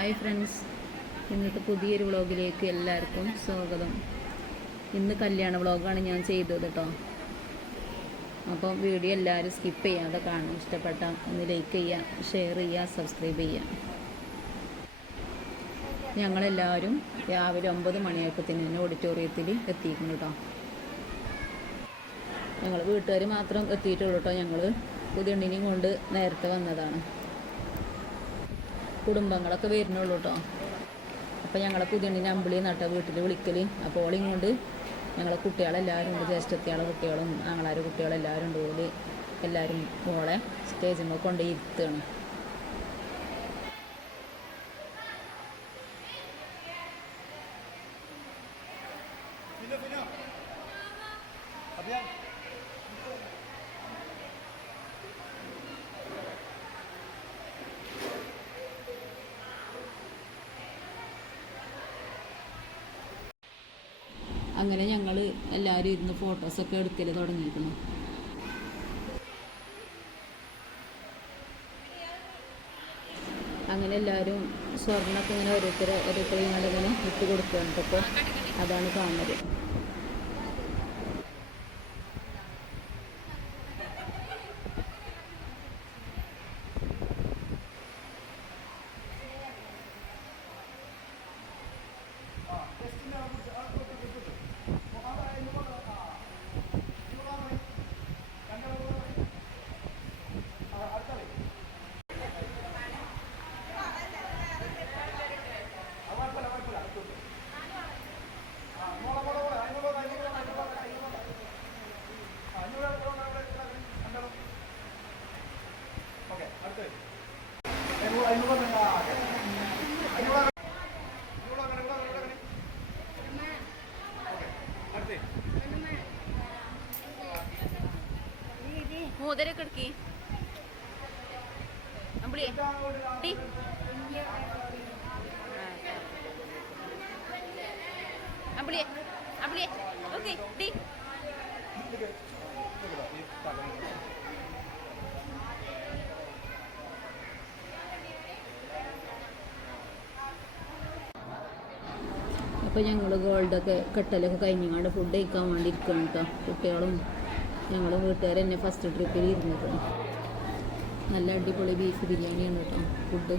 Hi friends, ഇന്നത്തെ പുതിയൊരു വ്ളോഗിലേക്ക് എല്ലാവർക്കും സ്വാഗതം. ഇന്ന് കല്യാണ വ്ളോഗാണ് ഞാൻ ചെയ്തത് കേട്ടോ. അപ്പം വീഡിയോ എല്ലാവരും സ്കിപ്പ് ചെയ്യാതെ കാണും. ഇഷ്ടപ്പെട്ട ഒന്ന് ലൈക്ക് ചെയ്യുക, ഷെയർ ചെയ്യുക, സബ്സ്ക്രൈബ് ചെയ്യുക. ഞങ്ങളെല്ലാവരും രാവിലെ 9 മണിയായപ്പോഴത്തേന് തന്നെ ഓഡിറ്റോറിയത്തിൽ എത്തിയിരുന്നു കേട്ടോ. ഞങ്ങൾ വീട്ടുകാർ മാത്രം എത്തിയിട്ടുള്ളൂ കേട്ടോ. ഞങ്ങൾ പുതിയണ്ണിനെയും കൊണ്ട് നേരത്തെ വന്നതാണ്. കുടുംബങ്ങളൊക്കെ വരുന്നുള്ളൂ കേട്ടോ. അപ്പോൾ ഞങ്ങളെ പുതിയണ്ണിനെ അമ്പിളി നട്ട വീട്ടിൽ വിളിക്കൽ. അപ്പോൾ ഓളിയും കൊണ്ട് ഞങ്ങളെ കുട്ടികളെല്ലാവരും ഉണ്ട്, ജ്യേഷ്ഠത്തിയാളെ കുട്ടികളും ആങ്ങളാരെ കുട്ടികളെല്ലാവരും ഉണ്ട്. ഓല് എല്ലാവരും ഓളെ സ്റ്റേജിൽ കൊണ്ട് ഇരുത്തുകയാണ്. അങ്ങനെ ഞങ്ങൾ എല്ലാവരും ഇരുന്ന് ഫോട്ടോസൊക്കെ എടുക്കൽ തുടങ്ങിയിരിക്കുന്നു. അങ്ങനെ എല്ലാവരും സ്വർണ്ണമൊക്കെ ഇങ്ങനെ ഓരോരുത്തരെ ഇങ്ങനെ ഇട്ട് കൊടുക്കുകയാണ്. അപ്പോൾ അതാണ് കാണുന്നത്. മൂതരൊക്കെ എടുക്കി അമ്പിളിയെ അമ്പിളിയെ അമ്പിളിയെ ഓക്കെ ഡി. അപ്പോൾ ഞങ്ങൾ ഗോൾഡൊക്കെ കെട്ടലൊക്കെ കഴിഞ്ഞാണ്ട് ഫുഡ് കഴിക്കാൻ വേണ്ടി ഇരിക്കണം കേട്ടോ. കുട്ടികളും ഞങ്ങൾ വീട്ടുകാർ തന്നെ ഫസ്റ്റ് ട്രിപ്പിൽ ഇരുന്നത്. നല്ല അടിപൊളി ബീഫ് ബിരിയാണിയാണ് കേട്ടോ ഫുഡ്.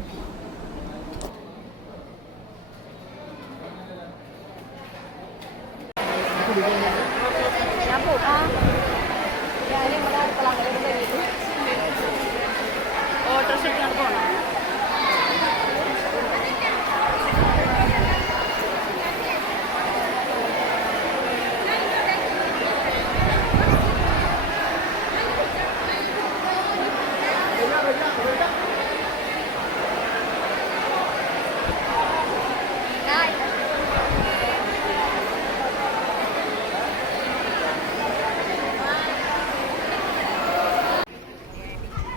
ഓട്ടോറിക്ഷ എടുക്കാൻ പോകണം.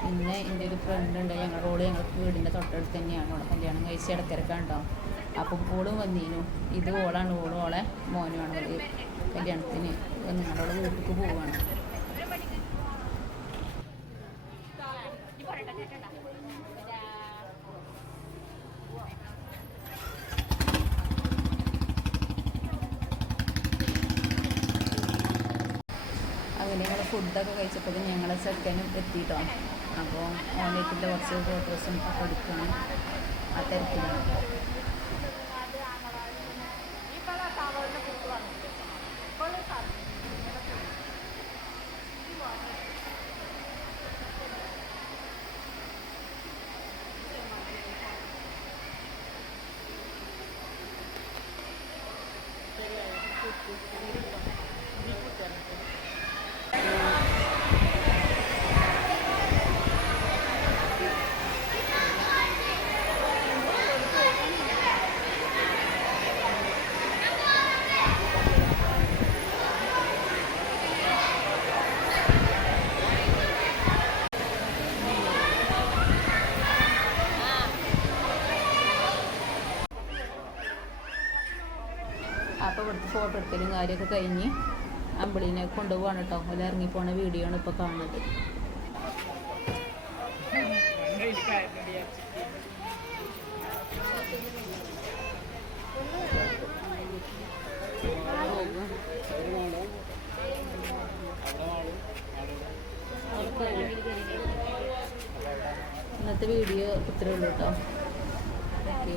പിന്നെ എൻ്റെ ഒരു ഫ്രണ്ട് ഉണ്ട്, ഞങ്ങളുടെ വീടിൻ്റെ തൊട്ടടുത്ത് തന്നെയാണ്. അവിടെ കല്യാണം കഴിച്ച് ഇടത്തിരക്കാണ്ടോ. അപ്പം ഓളും വന്നീനു. ഇത് ഓളാണ്, ഓളെ മോനുമാണ്. ഒരു കല്യാണത്തിന് നിങ്ങളുടെ വീട്ടിലേക്ക് പോവുകയാണ്. അങ്ങനെ ഞങ്ങൾ ഫുഡൊക്കെ കഴിച്ചപ്പോൾ ഞങ്ങളെ സെക്കനും എത്തിയിട്ടോ. അപ്പോൾ ഓൺലൈനിൻ്റെ കുറച്ച് ഫോട്ടോസും ഒക്കെ എടുക്കണം. ആ തിരക്കിലാണ്. അപ്പോൾ ഇവിടുത്തെ ഫോട്ടോ എടുക്കലും കാര്യമൊക്കെ കഴിഞ്ഞ് അമ്പിളീനെ കൊണ്ടുപോവാണ് കേട്ടോ. അതിൽ ഇറങ്ങിപ്പോണ വീഡിയോ ആണ് ഇപ്പോൾ കാണുന്നത്. ഇന്നത്തെ വീഡിയോ ഇത്രയേ ഉള്ളൂ കേട്ടോ. ഓക്കെ.